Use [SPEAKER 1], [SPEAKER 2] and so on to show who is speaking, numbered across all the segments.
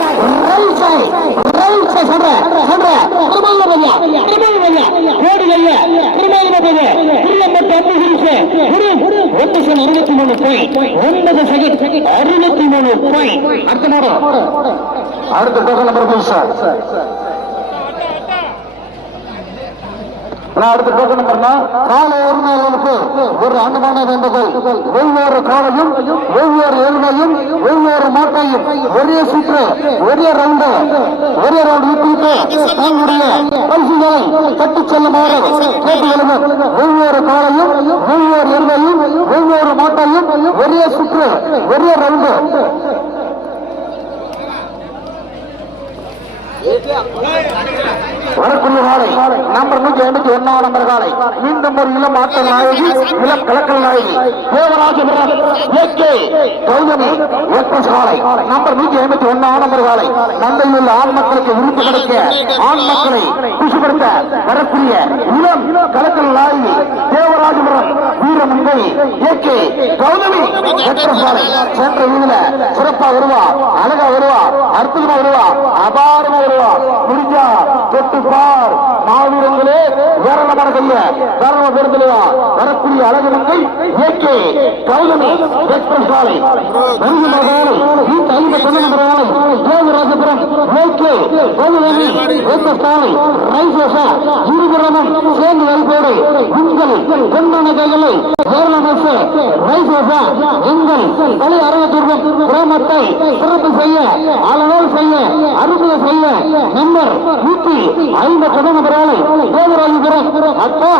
[SPEAKER 1] side, right side, right side, சொல்றேன், சொல்றேன். திருமலை பையா, திருமலை பையா, ஓடு பையா, திருமலை பையா, திருமலை அம்பு ஹில்ஸ், ஒரு மூணு பாயிண்ட் ஒன்பது செகண்ட் அறுபத்தி மூணு பாயிண்ட் அடுத்த அடுத்த டோக்கன் நம்பர் சார் நான் அடுத்த டோக்கன் நம்பர்னா காலை உரிமையாளர்களுக்கு ஒரு அன்னமான வேண்டுகோள். ஒவ்வொரு காலையும் ஒவ்வொரு எருமையும் ஒவ்வொரு மாட்டையும் ஒரே சுற்று ஒரே ரவுண்டு ஒரே ரவுண்டு விட்டு தங்களுடைய பரிசுகளை கட்டுச் செல்லுமாறு கேட்டுக்கொள்ளுங்கள். ஒவ்வொரு காலையும் ஒவ்வொரு எருமையும் ஒவ்வொரு மாட்டையும் ஒரே சுற்று ஒரே ரவுண்டு. Yeah. வரக்கூடிய காலை நம்பர் நூற்றி ஐம்பத்தி ஒன்னாம் நம்பர் காலை. மீண்டும் ஒரு இளம் ஆட்ட நாயகி இளம் கலக்கல் நாயகி. தேவராஜபுரம் கௌதமி எக்ஸ்பிரஸ் காலை. நம்பர் நூற்றி ஐம்பத்தி ஒன்னாம் நம்பர் காலை. மந்தையில் உள்ள ஆண் மக்களுக்கு விருப்பு கிடைக்க ஆண் மக்களை குஷிப்படுத்த வரக்கூடிய இளம் கலக்கல் நாயகி தேவராஜபுரம் வீரமங்கை ஏகே கௌதமி எக்ஸ்பிரஸ் சென்ற வீதியில சிறப்பா வருவா அழகா வருவா அற்புதமா வருவா அபாரமா வருவா. முடிஞ்சா தொட்டு பார். மாவீரங்களே ஏராளமான கைய காரண பெருந்தலையா வரக்கூடிய அழகு மக்கள் ஏகே கௌதமி எக்ஸ்பிரஸ் சாலை வருகின்ற காலை நூற்றி ஐம்பத்தி ஒன்று number Kovirajapuram Devarajapuram AK express சாலை ரைசோசா இருபுறமும் சேர்ந்து வைப்போடு உங்கள் பொன்னான கைகளை ஏராளமாக ரைசோசா எங்கள் பழைய அறுபத்தூர்வம் கிராமத்தை சிறப்பு செய்ய அளவோடு செய்ய அறுபது செய்ய நம்பர் நூற்றி ஐம்பத்தி ஒன்று நம்பர் தேவராஜபுரம் அக்கா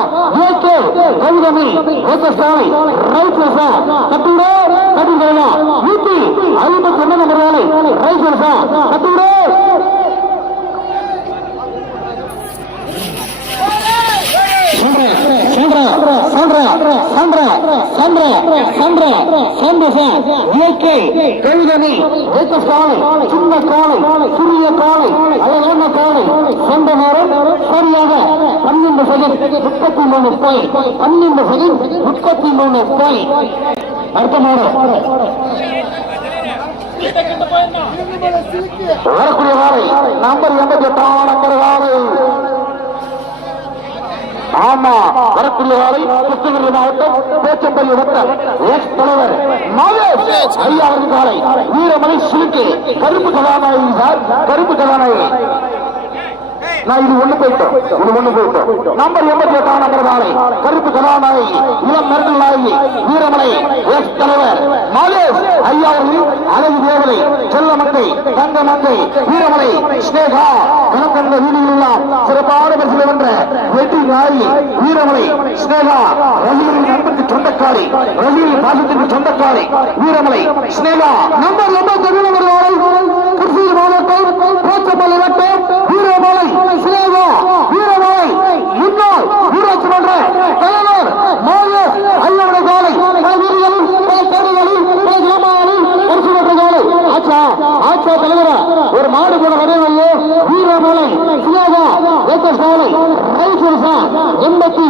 [SPEAKER 1] ஏகே கௌதமி ஏகசாலை ரைசா கட்டுடோ கட்டுடா நூத்தி ஐம்பத்தி ஒன்று நம்பர் ஆலை ரைசோசா கட்டுடோ. சின்ன காலை சிறிய காலை அழகான காலை சொந்த நேரம் சரியாக பன்னெண்டு செகண்ட் முப்பத்தி மூணு பாயிண்ட் பன்னெண்டு செகண்ட் முப்பத்தி மூணு பாயிண்ட் அர்த்தமான வரக்கூடிய வாரை நம்பர் எண்பத்தி எட்டாம் நம்பர் வாரை ஆமா வரக்கூடிய வாரை கிருஷ்ணகிரி மாவட்டம் பேச்சம்பள்ளி வட்டம் எஸ் தலைவர் மகேஷ் ஐயா அவர்கள் காலை. வீரமலை சிலுக்கு. கருப்பு கதாநாயகி சார் கருப்பு கதாநாயகி. நான் இது ஒண்ணு போயிட்டோம் இது ஒண்ணு போயிட்டோம் நம்பர் எண்பத்தி எட்டாம் நம்பர் நாளை கருப்பு கதாநாயகி இளம் மருந்தல் நாயகி வீரமலை எஸ் தலைவர் மாலேஷ் ஐயா அவர்கள் அழகு தேவதை செல்ல மங்கை தங்க மங்கை வீரமலை ஸ்னேகா கணக்கண்ட வீடுகளெல்லாம் சிறப்பான பரிசில் வென்ற வெற்றி நாயகி வீரமலை ஸ்னேகா ரஜினியின் நண்பருக்கு சொந்தக்காரி ரஜினி பாசத்திற்கு சொந்தக்காரி வீரமலை ஸ்னேகா. நம்பர் எண்பத்தி ஒன்று நம்பர் நாளை கிருஷ்ணகிரி மாவட்டம் போச்சப்பள்ளி வட்டம் வீரமலை சிலேவா வீரமலை முன்னாள் ஊராட்சி மன்ற தலைவர் மாநில ஐயனுடைய காலை பல வீதிகளில் பல கடைகளில் பல கிராமங்களில் பரிசு பெற்ற காலை ஆச்சா ஆச்சா தலைவரா ஒரு மாடு போன வரையிலே வீரமலை சிலேவா ஏக்க சாலை ரைசல்சா எண்பத்தி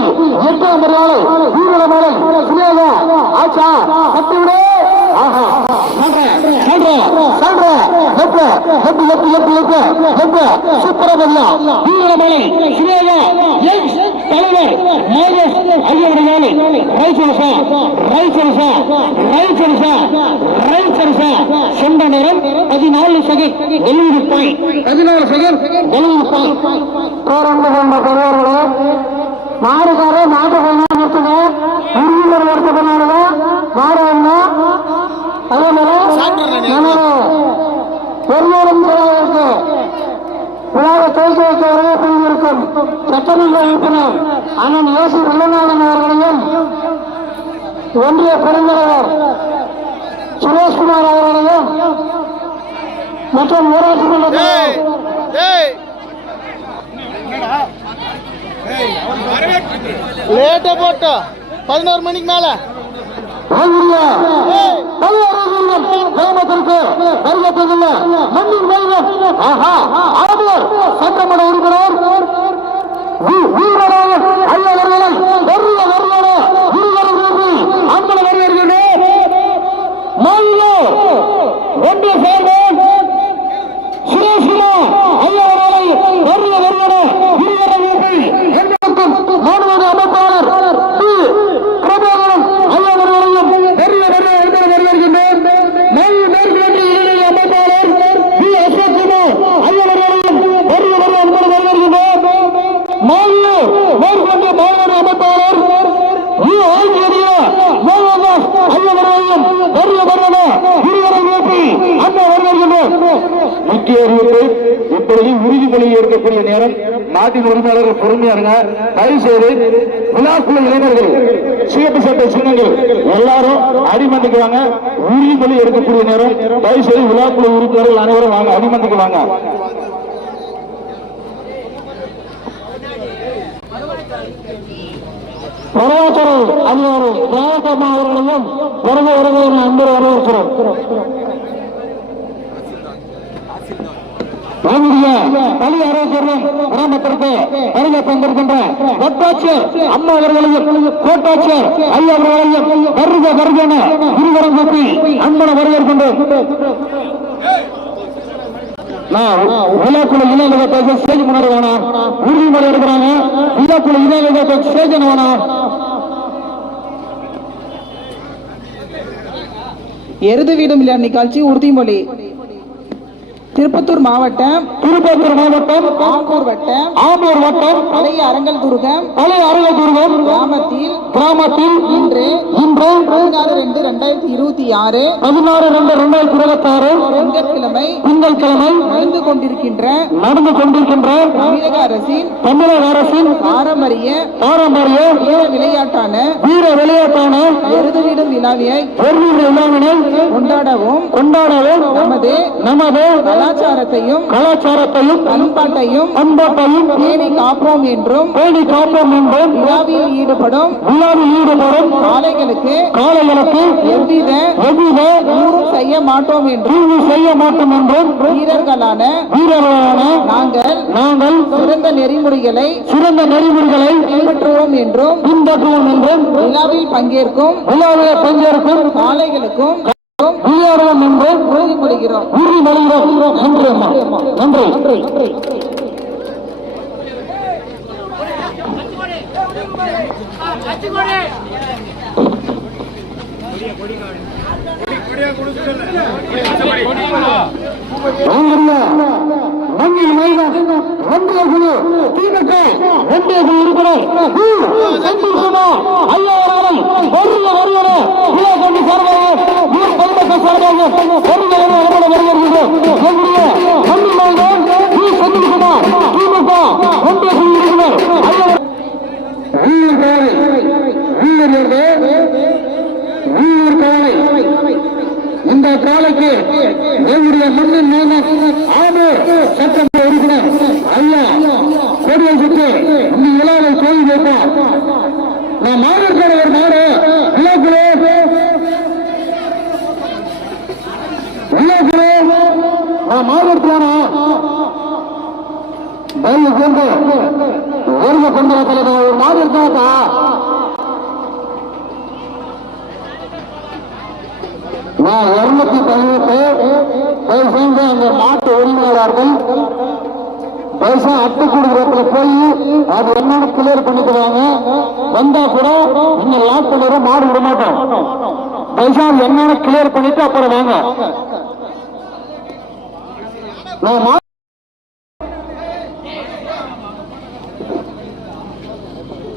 [SPEAKER 1] எட்டாம் காலை வீரமலை சிலேவா ஆச்சா கட்டிவிடு ஆஹா வீரமலை சிவேகா எக்ஸ் தலைவர் மகேஷ் ஐயவர்களாலே ரைசல்சா ரைசல்சா ரைசல்சா ரைசல்சா சொந்த நேரம் பதினாலு செகண்ட் எழுபது பாயிண்ட் பதினாலு செகண்ட் எழுபது பாயிண்ட் பேரன்பு கொண்ட பெரியவர்களே மாடுகாரே மாட்டுக்காரே நிறுத்துங்க உரிமை எடுத்து பண்ணாடுங்க மாடு என்ன அதே மாதிரி நம்மளோட துவக்கி வைக்க வருகை புரிந்திருக்கும் சட்டமன்ற உறுப்பினர் அண்ணன் ஏசி வெள்ளநாதன் அவர்களையும் ஒன்றிய பெருந்தலைவர் சுரேஷ்குமார் அவர்களையும் மற்றும் ஊராட்சி மன்ற
[SPEAKER 2] லேட்டா போட்டா. பதினோரு மணிக்கு மேல.
[SPEAKER 1] கிராமத்திற்கு வருகத்துள்ள மண்ணின் வைரம் ஆஹா ஆளுநர் சட்டமன்ற உறுப்பினர். ஐயவர்களை வருக வருகிற வீரர்கள் அன்பன வருகிறே மல்லோ ஒன்று சேர்ந்து நாட்டின் உரிமையாளர்கள் பொறுமையா இருங்க. தயவு செய்து விழாக்குள்ள இளைஞர்கள் சிவப்பு சட்ட சின்னங்கள் எல்லாரும் அடிமந்திக்கு வாங்க உறுதிமொழி எடுக்கக்கூடிய நேரம். தயவு செய்து விழாக்குழு உறுப்பினர்கள் அனைவரும் வாங்க அடிமந்திக்கு வாங்க. வரலாற்றுறை அதிகாரி ஜெயகர்மா அவர்களையும் வருக வருக அன்பர் வரவேற்கிறோம். நம்முடைய பள்ளி அரசர்கள் கிராமத்திற்கு வருகை தந்திருக்கின்ற வட்டாட்சியர் அம்மா அவர்களையும் கோட்டாட்சியர் ஐயா அவர்களையும் வருக வருக என இருவரும் கூப்பி அன்பன வரவேற்கின்றோம். நான் விழாக்குழு இணையத்தை ஸ்டேஜ் முன்னாடி வேணாம் உறுதிமொழி எடுக்கிறாங்க. விழாக்குழு ஸ்டேஜ் வேணாம்
[SPEAKER 3] எருது வீடும் இல்ல நிகழ்ச்சி உறுதிமொழி திருப்பத்தூர் மாவட்டம்
[SPEAKER 1] திருப்பத்தூர் மாவட்டம்
[SPEAKER 3] ஆம்பூர் வட்டம்
[SPEAKER 1] ஆம்பூர் வட்டம்
[SPEAKER 3] பழைய அரங்கல் துருகம்
[SPEAKER 1] பழைய அருகதுர்கம்
[SPEAKER 3] கிராமத்தில்
[SPEAKER 1] கிராமத்தில்
[SPEAKER 3] இன்று
[SPEAKER 1] இன்று
[SPEAKER 3] பதினாறு ரெண்டு ரெண்டாயிரத்தி இருபத்தி ஆறு
[SPEAKER 1] பதினாறு ரெண்டு ரெண்டாயிரத்தி இருபத்தி ஆறு
[SPEAKER 3] திங்கட்கிழமை
[SPEAKER 1] திங்கட்கிழமை
[SPEAKER 3] நடந்து கொண்டிருக்கின்ற
[SPEAKER 1] நடந்து கொண்டிருக்கின்ற
[SPEAKER 3] தமிழக அரசின்
[SPEAKER 1] தமிழக அரசின்
[SPEAKER 3] பாரம்பரிய
[SPEAKER 1] பாரம்பரிய
[SPEAKER 3] வீர விளையாட்டான
[SPEAKER 1] வீர விளையாட்டான
[SPEAKER 3] எருது வீடும் விழாவியை
[SPEAKER 1] விழாவினை
[SPEAKER 3] கொண்டாடவும்
[SPEAKER 1] கொண்டாடவும்
[SPEAKER 3] நமது
[SPEAKER 1] நமது
[SPEAKER 3] கலாச்சாரத்தையும்
[SPEAKER 1] கலாச்சாரத்தையும்
[SPEAKER 3] பண்பாட்டையும்
[SPEAKER 1] பண்பாட்டையும்
[SPEAKER 3] பேணி காப்போம் என்றும்
[SPEAKER 1] பேணி காப்போம் என்றும்
[SPEAKER 3] விழாவில் ஈடுபடும்
[SPEAKER 1] விழாவில் ஈடுபடும்
[SPEAKER 3] காளைகளுக்கு
[SPEAKER 1] காளைகளுக்கு
[SPEAKER 3] எவ்வித
[SPEAKER 1] எவ்வித
[SPEAKER 3] ஊரும் செய்ய மாட்டோம் என்றும்
[SPEAKER 1] செய்ய மாட்டோம் என்றும்
[SPEAKER 3] வீரர்களான
[SPEAKER 1] வீரர்களான
[SPEAKER 3] நாங்கள்
[SPEAKER 1] நாங்கள்
[SPEAKER 3] சிறந்த நெறிமுறைகளை
[SPEAKER 1] சிறந்த நெறிமுறைகளை
[SPEAKER 3] பின்பற்றுவோம் என்றும்
[SPEAKER 1] பின்பற்றுவோம் என்றும்
[SPEAKER 3] விழாவில் பங்கேற்கும்
[SPEAKER 1] விழாவில் பங்கேற்கும்
[SPEAKER 3] காளைகளுக்கும் உறுதிமொழிகிறோம்
[SPEAKER 1] உறுதிமொழிகிறோம் நன்றி அம்மா. நன்றி. வாங்கம்மா. மண்ணில் உள்ளூர் கவலை உள்ளூர் காலை உள்ளூர் கவலை இந்த காலைக்கு என்னுடைய மண்ணின் மேலும் ஆமூர் சட்டமன்ற உறுப்பினர் ஐயா கோடியை சுட்டு இந்த விழாவை கோயில் வைப்போம் நான் மாநிலத்தில் ஒரு நாடு விழாக்குழு விழாக்குழு நான் மாநிலத்தில் தயவு சென்று வருக கொண்டல தலைவர் ஒரு மாதிரி இருக்காதா நான் இருநூத்தி பதினெட்டு தயவு அந்த மாட்டு உரிமையாளர்கள் பைசா அட்டு கொடுக்குறதுல போய் அது என்னன்னு கிளியர் பண்ணிக்கிறாங்க வந்தா கூட இங்க லாக் பண்ணிடுற மாடு விட மாட்டோம். பைசா என்னன்னு கிளியர் பண்ணிட்டு அப்புறம் வாங்க. நான் மா-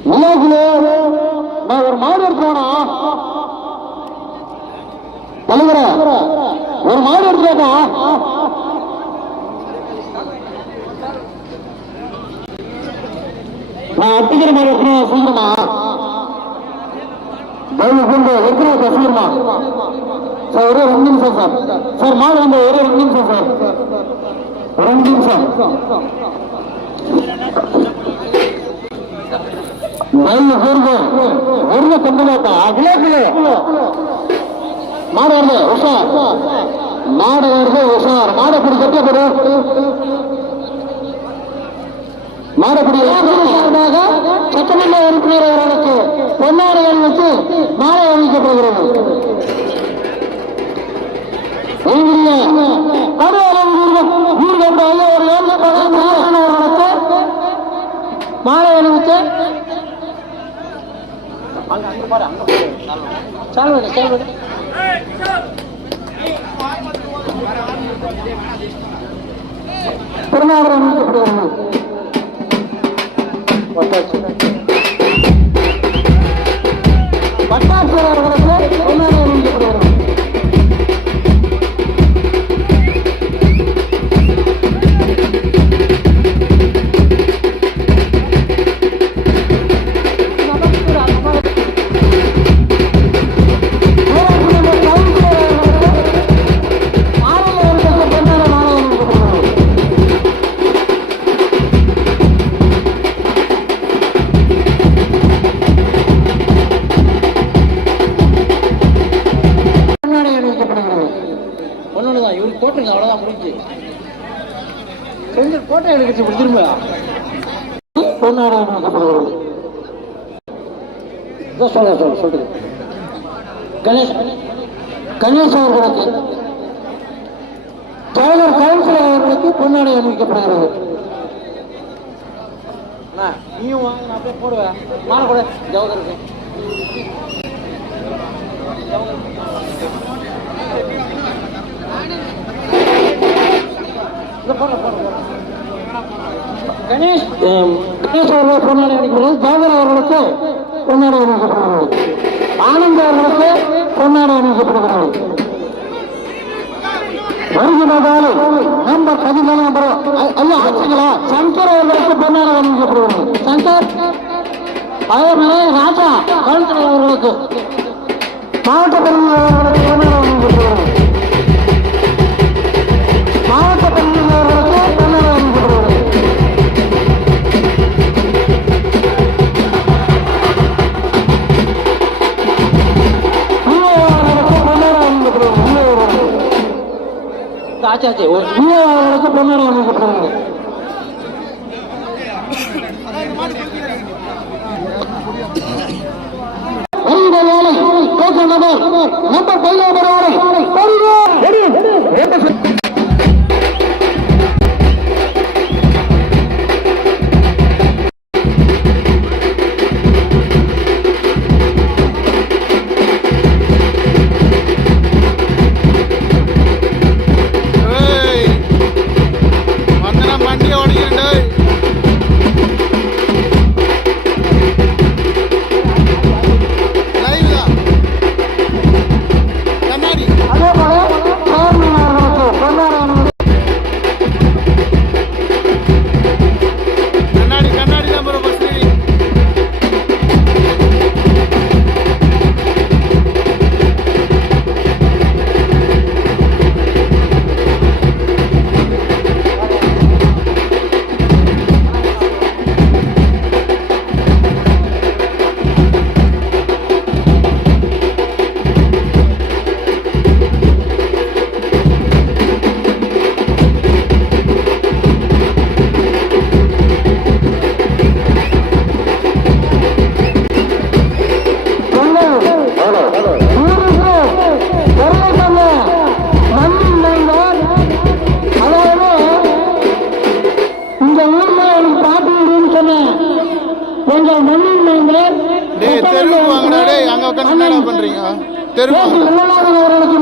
[SPEAKER 1] விழாக்குள்ளே நான் ஒரு மாடு எடுத்துவானா தலைவர ஒரு மாடு எடுத்துட்டா சீக்கிரமா அட்டிக்கிற சீக்கிரமா தயவு கொண்டு எத்தனை சார் சீக்கிரமா சார் ஒரே ரெண்டு நிமிஷம் சார். சார் மாடு வந்து ஒரே ரெண்டு நிமிஷம் சார். ரெண்டு நிமிஷம். தயவு கொண்டு ஒரு கொண்டு அகிலே மாடு வருது உஷார் மாடு வருது உஷார் மாடை அப்படி கட்ட போடு. மாடை மாடப்படி சார்பாக சட்டமன்ற உறுப்பினர் அவர்களுக்கு பொன்னாடைகள் வச்சு மாலை அணிவிக்கப்படுகிறது. எங்களுடைய கருவலம் ஒரு மாலை அணிவித்து சால்வடி சால்வடி. திருநாவரம் வட்டாட்சியர்
[SPEAKER 2] சொல்ல சொல்ல சொல்லுங்க
[SPEAKER 1] கணேஷ் கணேஷ் அவர்களுக்கு தலைவர் கவுன்சிலர் அவர்களுக்கு பொன்னாடை அணிவிக்கப்படுகிறது.
[SPEAKER 2] நீயும் வாங்க நான் அப்படியே போடுவேன். மாற கூட ஜவஹருக்கு.
[SPEAKER 1] கணேஷ் கணேஷ் அவர்கள் பொன்னாடை அணிக்கப்படுகிறது ஜவஹர் அவர்களுக்கு பொன்னாடை அணிவிக்கப்படுகிறது ஆனந்த அவர்களுக்கு பொன்னாடை அணிவிக்கப்படுகிறது வருகிற காலை நம்பர் பதினாலாம் நம்பர் ஐயா ஆச்சுங்களா சங்கர் அவர்களுக்கு பொன்னாடை அணிவிக்கப்படுகிறது சங்கர் அதே ராஜா கவுன்சிலர் அவர்களுக்கு. மாவட்ட பெருமை அவர்களுக்கு பொன்னாடை அணிவிக்கப்படுகிறது
[SPEAKER 2] ஆச்சு ஒரு
[SPEAKER 1] அவர்களுக்கு பொன்னாடை அணிவிக்கப்படுகிறது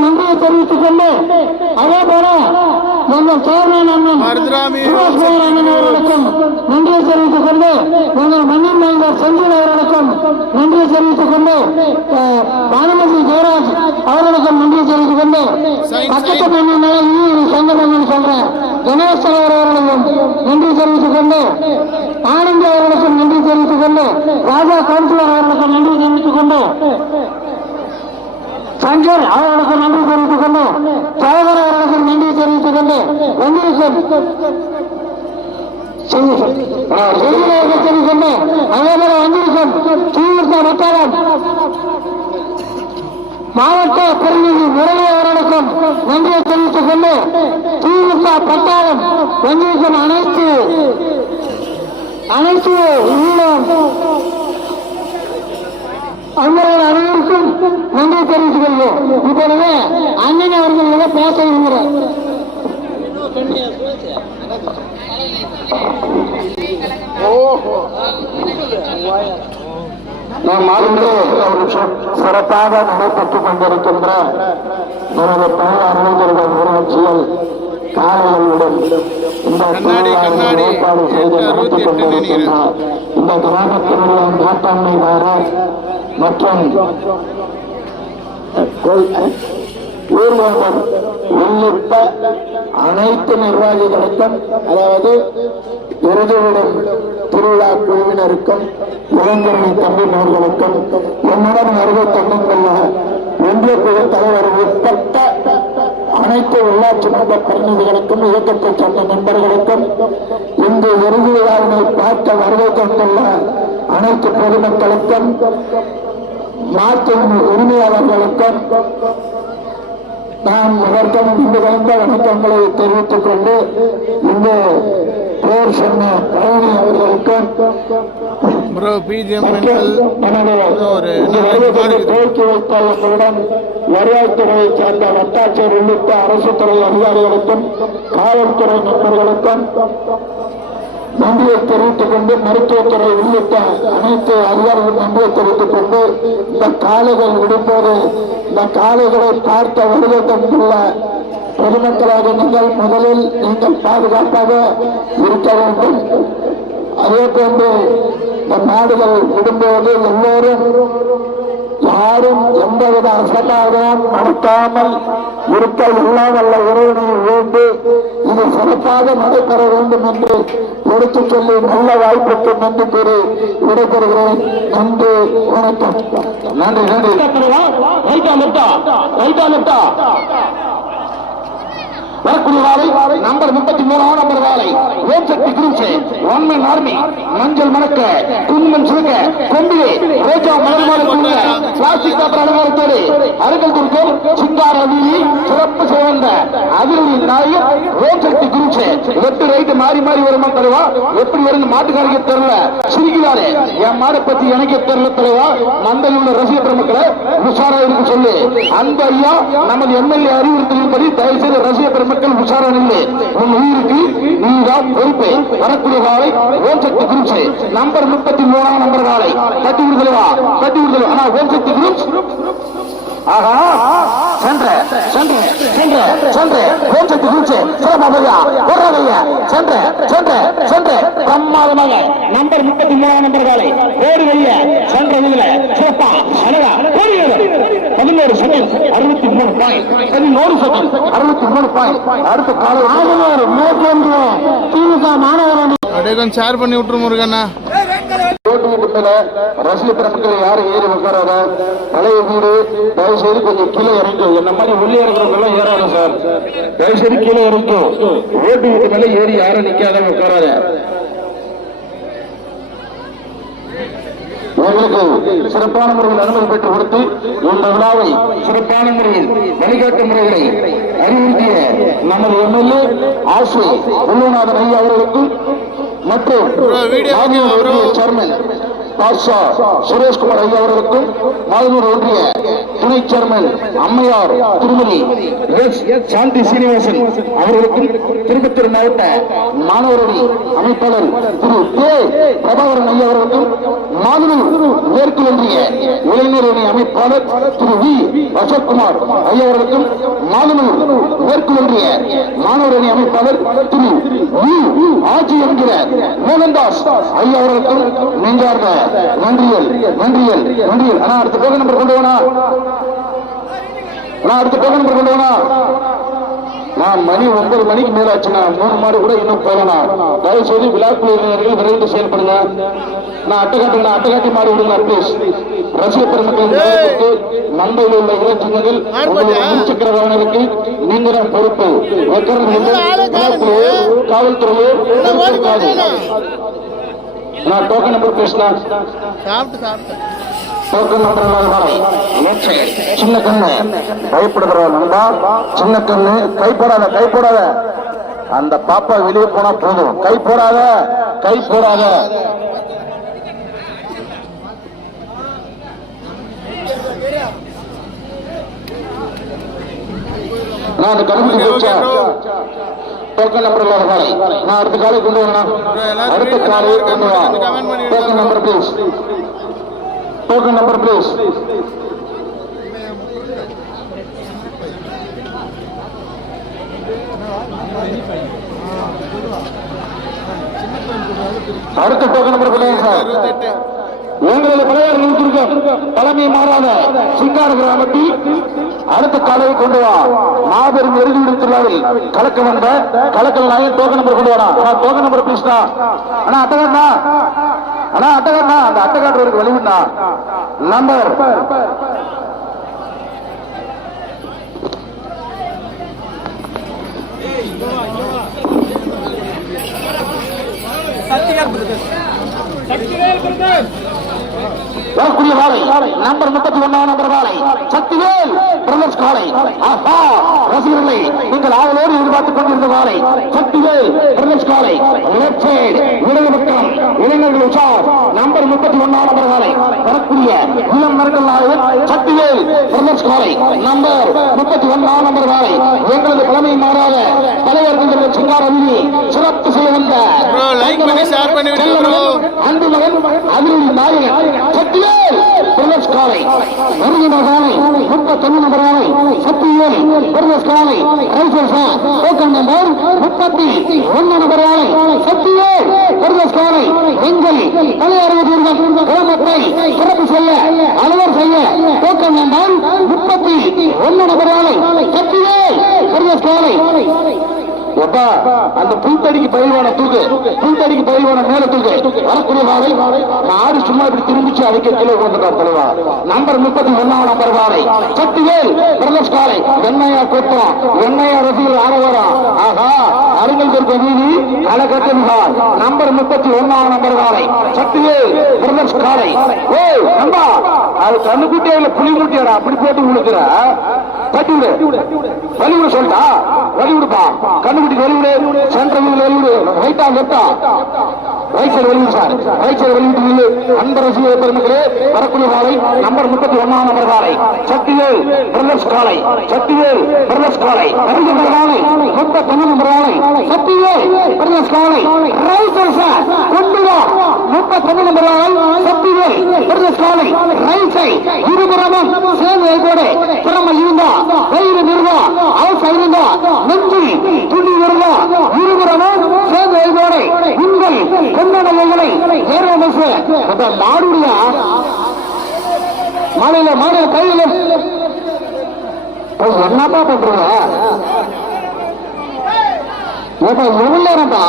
[SPEAKER 1] நன்றியை தெரிவித்துக் கொண்டு அதே போல எங்கள் சேர்மன் அண்ணன்
[SPEAKER 2] மருதுராமி
[SPEAKER 1] சுபாஷ் குமார் அண்ணன் அவர்களுக்கும் நன்றியை தெரிவித்துக் கொண்டு எங்கள் மண்ணின் மைந்தர் செந்தில் அவர்களுக்கும் நன்றியை தெரிவித்துக் கொண்டு அஹ், பானுமதி ஜெயராஜ் அவர்களுக்கும் நன்றியை தெரிவித்துக் கொண்டு பக்கத்து மண்ணின் சொந்த மண்ணின் சொல்றேன் கணேஷ் தலைவர் அவர்களுக்கும் நன்றி தெரிவித்துக் கொண்டு ஆனந்தி அவர்களுக்கும் நன்றி தெரிவித்துக் கொண்டு ராஜா கவுன்சிலர் அவர்களுக்கும் நன்றி தெரிவித்துக் கொண்டு மஞ்சள் அவர்களுக்கு நன்றி தெரிவித்துக் கொண்டு சகோதர அவர்களுக்கு நன்றி தெரிவித்துக் கொண்டு வந்திருக்கும் தெரிவித்துக் கொண்டு அதே போல வந்திருக்கும் திமுக வட்டாரம். மாவட்ட பிரதிநிதி முரளி அவர்களுக்கும் நன்றியை தெரிவித்துக் கொண்டு திமுக பட்டாளம் வந்திருக்கும் அனைத்து அனைத்து உள்ளம் அன்பர்கள் அனைவருக்கும் நன்றி தெரிவித்துக் கொள்வோம் இப்பொழுது அண்ணன் அவர்கள் பேச விரும்புகிறார். நாம் மாநில ஒரு நிமிஷம் சிறப்பாக நடைபெற்றுக் கொண்டிருக்கின்ற நமது பல அறிஞர்கள் ஊராட்சியில் காலைகளுடன் இந்த. ஏற்பாடு செய்து நடத்தி
[SPEAKER 2] 68
[SPEAKER 1] கொண்டிருக்கின்றார் இந்த கிராமத்தில் உள்ள நாட்டாண்மைதாரர் மற்றும் ஊர்வலம் உள்ளிட்ட அனைத்து நிர்வாகிகளுக்கும் அதாவது இறுதிவிடும் திருவிழா குழுவினருக்கும் இளைஞரணி தம்பினர்களுக்கும் என்னுடன் வருகை தந்துள்ள ஒன்றிய குழு தலைவர் உட்பட்ட அனைத்து உள்ளாட்சி மன்ற பிரதிநிதிகளுக்கும் இயக்கத்தைச் சேர்ந்த நண்பர்களுக்கும் இந்த இறுதி விழாவினை பார்க்க வருகை தந்துள்ள அனைத்து பொதுமக்களுக்கும் மாற்றின் உரிமையாளர்களுக்கும்
[SPEAKER 4] நான் முதற்கம் இந்த கலந்த வணக்கங்களை தெரிவித்துக் கொண்டு இந்த பேர் சொன்ன பழனி அவர்களுக்கும் துவக்கி வைத்த எங்களுடன் வருவாய்த்துறையைச் சேர்ந்த வட்டாட்சியர் உள்ளிட்ட அரசு துறை அதிகாரிகளுக்கும் காவல்துறை நண்பர்களுக்கும் நன்றியை தெரிவித்துக் கொண்டு மருத்துவத்துறை உள்ளிட்ட அனைத்து அதிகாரிகள் நன்றியை தெரிவித்துக் கொண்டு இந்த காலைகள் விடும்போது இந்த காலைகளை பார்த்த வருகை தந்துள்ள பொதுமக்களாக நீங்கள் முதலில் நீங்கள் பாதுகாப்பாக இருக்க வேண்டும். அதே போன்று இந்த நாடுகள் விடும்போது எல்லோரும் யாரும் எந்தவித அசம்பாவிதம் நடத்தாமல் இருக்க எல்லாம் வல்ல இறைவனை வேண்டி இது சிறப்பாக நடைபெற வேண்டும் என்று எடுத்துச் சொல்லி நல்ல வாய்ப்புக்கு நன்றி கூறி விடைபெறுகிறேன். நன்றி வணக்கம். நன்றி நன்றி. ரைட்டா வரக்கூடிய வாழை நம்பர் முப்பத்தி மூணாம் நம்பர் வாழை. ஓம் சக்தி குருசே ஆர்மி மஞ்சள் மணக்க குங்குமம் சுருக்க கொம்பிலே ரோஜா மலர் மாலை பிளாஸ்டிக் பேப்பர் அலங்காரத்தோடு அருகில் துர்க்கம் சிங்கார வீதி சிறப்பு சிறந்த அதிரடி நாயகர் ஓம் சக்தி குருசே எட்டு ரைட்டு மாறி மாறி வருமா தலைவா? எப்படி வருங்க மாட்டுக்காரிக்கு தெரியல. சிரிக்கிறாரு. என் மாடை பத்தி எனக்கே தெரியல தலைவா. மந்தையில் உள்ள ரசிக பெருமக்களை உஷாரா இருக்கு சொல்லு. அந்த ஐயா நமது எம்எல்ஏ அறிவுறுத்தலின்படி தயவு செய்து ரசிக பெருமக்கள் உஷாரா நில்லு. உன் உயிருக்கு நீதான் பொறுப்பு. வரக்கூடிய காலை ஓம் சக்தி குரூப்ஸ் நம்பர் முப்பத்தி மூணாம் நம்பர் காலை. கட்டி விடுதலைவா கட்டி விடுதலை ஆனா ஓம் சக்தி ஆஹா சென்ற சென்ற சென்ற சென்ற ஓம் சக்தி குரூப்ஸ் சிறப்பாபையா போடுறாங்கய்யா சென்ற சென்ற சென்ற பிரமாதமாக. நம்பர் முப்பத்தி மூணாம் நம்பர் காலை. ஓடு வெளிய சென்ற இதுல சிறப்பா அழகா ஓடுகிறது பதினோரு செகண்ட் அறுபத்தி மூணு பாயிண்ட் பதினோரு செகண்ட் அறுபத்தி மூணு பாயிண்ட் அடுத்த காலம் ஆளுநர் மேற்கொண்டு திமுக மாணவர்
[SPEAKER 2] அப்படியே கொஞ்சம் ஷேர் பண்ணி விட்டுரு முருகண்ணா.
[SPEAKER 4] மேல ரசிக பெருமக்கள் யாரும் ஏறி உட்காராத. பழைய வீடு தயவு செய்து கொஞ்சம் கீழே இறங்கும் என்ன மாதிரி உள்ளே இருக்கிறவங்க எல்லாம் ஏறாது சார் தயவு செய்து கீழே இறங்கும் ரோட்டு வீட்டு மேல ஏறி யாரும் நிக்காத உட்காராத. சிறப்பான முறையில் அனுமதி பெற்று கொடுத்து இந்த விழாவை சிறப்பான முறையில் வழிகாட்டு முறைகளை அறிவுறுத்திய நமது எம்எல்ஏ ஆசை உள்ளநாதன் ஐயா அவர்களுக்கும் மற்றும் சேர்மன் பாஷா சுரேஷ்குமார் ஐயா அவர்களுக்கும் மாதனூர் ஒன்றிய துணை சேர்மன் அம்மையார் திருமதி எஸ் சாந்தி சீனிவாசன் அவர்களுக்கும் திருப்பத்தூர் மாவட்ட மாணவரணி அமைப்பாளர் திரு கே பிரபாகரன் ஐயா அவர்களுக்கும் மாதனூர் மேற்கு இளைஞரணி அமைப்பாளர் திரு வி. அசோக்குமார் ஐயா அவர்களுக்கும் மாதனூர் மேற்கு மாணவர் அமைப்பாளர் திரு வி. ஆஜி என்கிற மோகன்தாஸ் ஐயா நெஞ்சார்ந்த நன்றியல் நன்றியல் நன்றியல் ஆனா அடுத்த போக நம்பர் கொண்டு வேணா அடுத்த போக நம்பர் கொண்டு வேணா நான் மணி ஒன்பது மணிக்கு மேல ஆச்சுன்னா மூணு மாடு கூட இன்னும் போகலாம் தயவு செய்து விழாக்குழு இளைஞர்கள் விரைந்து செயல்படுங்க. நான் அட்டை காட்டுங்க அட்டை காட்டி மாடு விடுங்க ப்ளீஸ் ரசிக பெருமக்கள் மண்டையில் உள்ள இளைஞர்கள் முச்சக்கர வாகனருக்கு நீங்க பொறுப்பு. காவல்துறையோ. நான் டோக்கன் நம்பர் பேசினேன் சின்ன கண்ணு பயப்படுகிற நண்பா சின்ன கண்ணு கை போடாத கை போடாத. அந்த பாப்பா வெளியே போனா போதும். கை போடாத கை போடாத. நான் அந்த போச்சேன்
[SPEAKER 2] bro.
[SPEAKER 4] டோக்கன் நம்பர் இல்லாத காலை நான் அடுத்த காலை கொண்டு வரணும் அடுத்த
[SPEAKER 2] வீட்டுல
[SPEAKER 4] காலை
[SPEAKER 2] இருக்க
[SPEAKER 4] கொண்டு வா.
[SPEAKER 2] கொஞ்சம் comment பண்ணி
[SPEAKER 4] token number please Token number, please. அடுத்த டோக்கன் நம்பர் பிள்ளைங்க சார்
[SPEAKER 2] இருபத்தெட்டு
[SPEAKER 4] எங்களது பழையார் தலைமை மாறாத சிங்கார கிராமத்தில் அடுத்த காலையை கொண்டு வா. மாபெரும் எரிதி திருவிழாவில் கலக்க வந்த கலக்கல் நாயன் டோக்கன் நம்பர் கொண்டு வரா டோக்கன் நம்பர் ப்ளீஸ்டா அண்ணா. அட்டகண்ணா அண்ணா அட்டகாண்ணா அந்த அட்டகாட்டுறதுக்கு வழிவிண்ணா நம்பர். வரக்கூடிய வாழை நம்பர் முப்பத்தி ஒன்னாம் நம்பர் வாழை. சக்திவேல் பிரதர்ஸ் காலை. ஆஹா ரசிகர்களை நீங்கள் ஆவலோடு எதிர்பார்த்துக் கொண்டிருந்த காலை சக்திவேல் பிரதர்ஸ் காலை. லெப்ட் சைடு இடது பக்கம் இளைஞர்கள் உஷார் நம்பர் முப்பத்தி ஒன்னாம் நம்பர் காலை வரக்கூடிய நறுக்கல் நாயகர் சக்திவேல் பிரதர்ஸ் காலை. நம்பர் முப்பத்தி ஒன்னாம் நம்பர் காலை எங்களது தலைமை மாறாத தலைவர்கள் சிங்கார விதி சிறப்பு செய்ய வந்த. அன்பு மகன் அதிரடி நாயகன் சக்திவேல் பிரதர்ஸ் காலை. வருகின்ற காலை முப்பத்தொன்னு நம்பர் காலை சக்திவேல் பிரதர்ஸ் காலை ரைசர் சார் டோக்கன் நம்பர் முப்பத்தி ஒன்னு நம்பர் காலை சக்திவேல் பிரதர்ஸ் காலை எங்கள் கிராமத்தை சிறப்பு செய்ய அலுவல் செய்ய டோக்கன் நம்பர் முப்பத்தி ஒன்னு நம்பர் காலை காலை. எப்பா அந்த புல்தடிக்கு பயிர்வான தூக்கு. புல்தடிக்கு பயிர்வான மேல தூக்கு. வரக்கூடிய வாழை மாடு சும்மா இப்படி திரும்பிச்சு அதுக்கு கீழே கொண்டுட்டார் தலைவா. நம்பர் முப்பத்தி ஒன்னாம் நம்பர் வாரை சக்திவேல் பிரதேஷ் காலை. வெண்ணையா கூட்டம் வெண்ணையா ரசிகர் ஆரவாரம் ஆஹா அருங்கல் இருக்க வீதி கலக்கத்தினார் நம்பர் முப்பத்தி ஒன்னாம் நம்பர் வாரை சக்திவேல் பிரதேஷ் காலை. ஓ நம்பா அது கண்ணுக்குட்டியா இல்ல புலி அப்படி போட்டு உழுக்கிற தட்டி விடு வழி சொல்லிட்டா வழி விடுப்பா கண்ணுக்குட்டி வழி விடு வீடு வீல் ரைட்டா லெப்டா ரைட் சைடு வெளியிடு சார் ரைட் வெளியிட்டு நில்லு அந்த ரசிகர் பெருமக்களே வரக்கூடிய காலை நம்பர் முப்பத்தி ஒன்னாம் நம்பர் காலை. சக்திவேல் பிரதர்ஸ் காலை. சக்திவேல் பிரதர்ஸ் காலை. நம்பர் காலை. முப்பத்தி ஒன்னு நம்பர் காலை. சக்திவேல் பிரதர்ஸ் காலை. ரைட் சார் கொண்டு வா. முப்பத்தி ஒன்னு நம்பர் காலை. சக்திவேல் பிரதர்ஸ் காலை. ரைச்சை இருபுறமும் சேர்ந்து வைக்கோடு திறமை இருந்தா வயிறு நிறுவா அவசரம் இருந்தா நெஞ்சில் துணி வருவா இருபுறமும் சேர்ந்து வைக்கோடு உங்கள் கொண்டனைகளை ஏறமசு அந்த மாடுடைய மாலையில மாலையில கையில. என்னப்பா பண்றீங்க? ஏப்பா எவ்வளவு நேரம்ப்பா.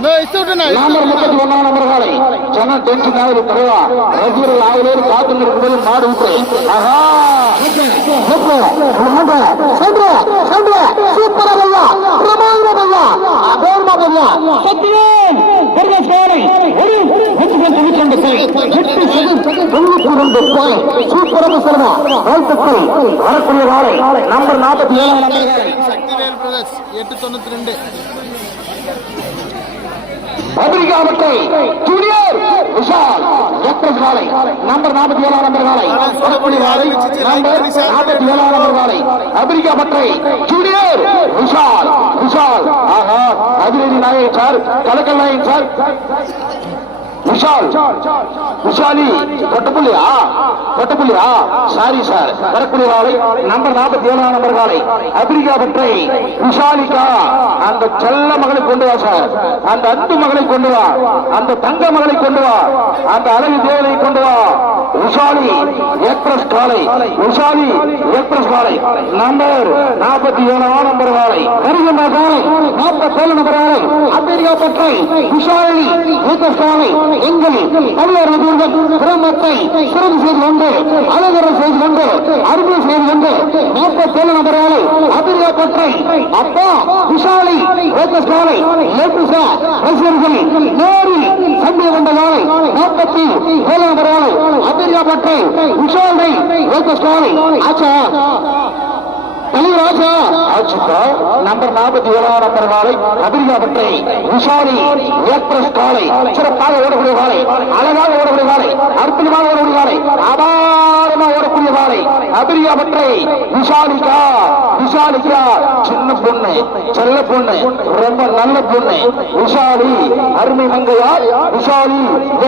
[SPEAKER 4] முப்பத்தி ஒன்னாம் நம்பர் காலை. ஜன டென்ஷன் ஆகுது தலைவா ரசிகர்கள் ஆவலோடு காத்து நிற்கும்போது மாடு விட்டு. ஆஹா! சூப்பரா பையா பிரமாதமா வரக்கூடிய நம்பர் நாற்பத்தி
[SPEAKER 2] ஏழு எட்டு தொண்ணூத்தி ரெண்டு.
[SPEAKER 4] அமெரிக்கா மக்கள் ஜூனியர் விஷால். எக்ஸ்பிரஸ் காலை நம்பர் நாற்பத்தி ஏழாம் நம்பர் காலை வரக்கூடிய காலை நம்பர் நாற்பத்தி ஏழாம் நம்பர் காலை அமெரிக்கா மக்கள் ஜூனியர் விஷால் விஷால். ஆஹா அதிரடி நாயகன் சார் கலக்கல் நாயகன் சார். விஷால். விஷாலி கொட்டப்புள்ளியா கொட்டப்புள்ளியா சாரி சார். வரக்கூடிய காலை நம்பர் நாற்பத்தி ஏழாம் நம்பர் காலை. அமெரிக்கா பற்றி விஷாலிக்கா அந்த செல்ல மகளை கொண்டு வா சார். அந்த அத்து மகளை கொண்டு வா. அந்த தங்க மகளை கொண்டு வா. அந்த அழகு தேவனை கொண்டு வா. விஷாலி எக்ஸ்பிரஸ் காலை. விஷாலி எக்ஸ்பிரஸ் காலை. நம்பர் நாற்பத்தி ஏழாம் நம்பர் காலை. வருகின்ற காலை நாற்பத்தி ஏழு நம்பர் காலை. அமெரிக்கா பற்றி விஷாலி எக்ஸ்பிரஸ் காலை. எங்கள் தமிழர் வீரர்கள் கிராமத்தை சிறப்பு செய்து கொண்டு அழகரை செய்து கொண்டு அருமை செய்து கொண்டு நாற்பத்தி ஏழு நம்பர் காலை அமெரிக்கா பற்றை அப்பா விஷாலி எக்ஸ்பிரஸ் காலை லேட்டுசா ரசிகர்கள் நேரில் சண்டை கொண்ட காலை நாற்பத்தி ஏழு நம்பர் காலை பற்றை விஷாலை எக்ஸ்பிரஸ் காலை ஆச்சா. தலைவர் ஆச்சா நம்பர் நாற்பத்தி ஏழாம் நம்பர் காலை அமெரிக்கா பற்றை விஷாலி எக்ஸ்பிரஸ் காலை சிறப்பாக ஓடக்கூடிய காலை அழகாக ஓடக்கூடிய காலை அற்புதமாக ஓடக்கூடிய காலை அபாரமா ஓடக்கூடிய காலை அமெரிக்கா பற்றை விசாலிக்கா விஷாலிகா சின்ன பொண்ணு செல்ல பொண்ணு ரொம்ப நல்ல பொண்ணு. விஷாலி அருமை மங்கையா? விஷாலி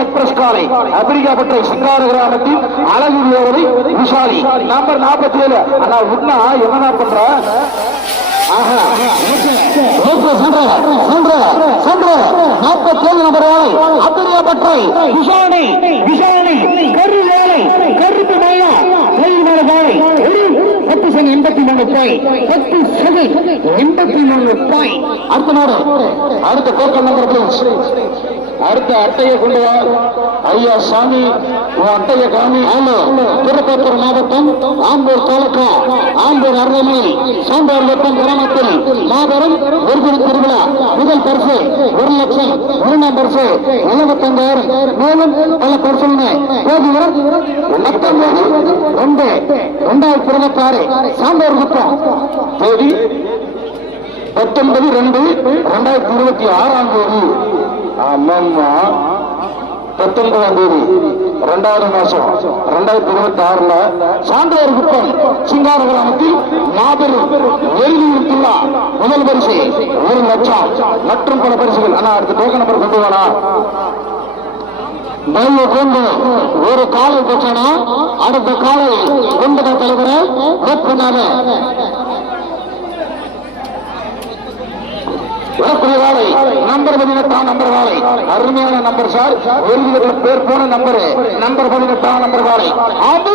[SPEAKER 4] எக்ஸ்பிரஸ் காலை. அமெரிக்கா பற்றை சிங்கார கிராமத்தில் அழகு வீரரை விஷாலி நம்பர் நாற்பத்தி ஏழு ஆனா உன்னா என்ன பண்ற நாற்பத்தி ஏழு நம்பர் வேலை. அத்தனையா பற்றை விஷாணி விஷாணி கரு கருப்பு மாயா பத்து செகண்ட் எண்பத்தி மூணு பாய் பத்து செகண்ட் எண்பத்தி மூணு பாய். அடுத்த நாடு அடுத்த கோர்க்கல் நம்பர் அடுத்த அட்டையை கொண்டு வா. ஐயா சாமி அட்டைய காமி ஆமா. திருப்பத்தூர் மாவட்டம் ஆம்பூர் தாலுகா ஆம்பூர் அருகாமையில் சாம்பார் வெப்பம் கிராமத்தில் மாபெரும் விருது திருவிழா. முதல் பரிசு ஒரு லட்சம் இரண்டாம் பரிசு எழுபத்தஞ்சாயிரம். மேலும் பல பரிசுகள் பத்தொன்பது ரெண்டு ரெண்டாயிரத்தி இருபத்தி ஆறு சாம்பார் குப்பம் தேதி பத்தொன்பது ரெண்டு ரெண்டாயிரத்தி இருபத்தி ஆறாம் தேதி. ஆமாம்மா. பத்தொன்பதாம் தேதி ரெண்டாவது மாசம் ரெண்டாயிரத்தி இருபத்தி ஆறுல சான்றோர் குப்பம் சிங்கார கிராமத்தில் மாபெரும் வெளியூர் முதல் பரிசு ஒரு லட்சம். மற்றும் பல பரிசுகள். ஆனா அடுத்த டோக்கன் நம்பர் கொண்டு வாடா. தயவு கொண்டு ஒரு காலை பெற்றனா அடுத்த காலை கொண்ட தலைவரை. நோட் பண்ணாத வாழை நம்பர் பதினெட்டாம் நம்பர் வாழை அருமையான நம்பர் சார். ஒரு வீரர்கள் பேர் போன நம்பர். நம்பர் பதினெட்டாம் நம்பர் வாழை அது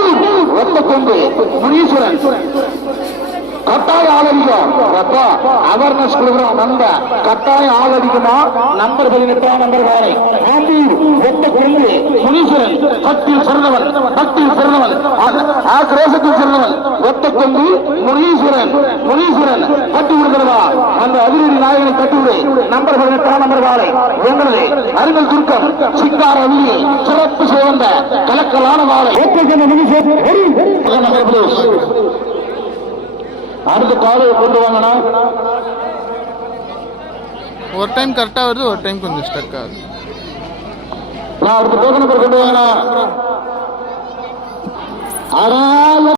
[SPEAKER 4] ஒத்த கொண்டு முனீஸ்வரன். கட்டாய ஆளடிக்கும் அப்பா அவேர்னஸ் கொடுக்குறோம் நம்ப கட்டாய ஆளடிக்குமா நம்பர் பதினெட்டாம் நம்பர் ஆம்பி ஒத்த கொண்டு முனீஸ்வரன் கட்டில் சிறந்தவன் கட்டில் சிறந்தவன். ஆக்ரோஷத்தில் சிறந்தவன். ஒத்த கொண்டு முனீஸ்வரன் முனீஸ்வரன். கட்டி விடுகிறதா அந்த அதிரடி நாயகனை கட்டி விடு. நம்பர் பதினெட்டாம் நம்பர் வாழை எங்களது அருகல் துர்க்கம் சிக்கார அள்ளி சிறப்பு சிவந்த கலக்கலான வாழை. நம்பர் ப்ளீஸ் அடுத்த காலையை கொண்டு வாங்கண்ணா.
[SPEAKER 2] ஒரு டைம் கரெக்டாக வருது ஒரு டைம் கொஞ்சம் ஸ்டக் ஆகுது
[SPEAKER 4] நான் அடுத்த டோக்கன் நம்பர் கொண்டு வாங்கண்ணா. அடா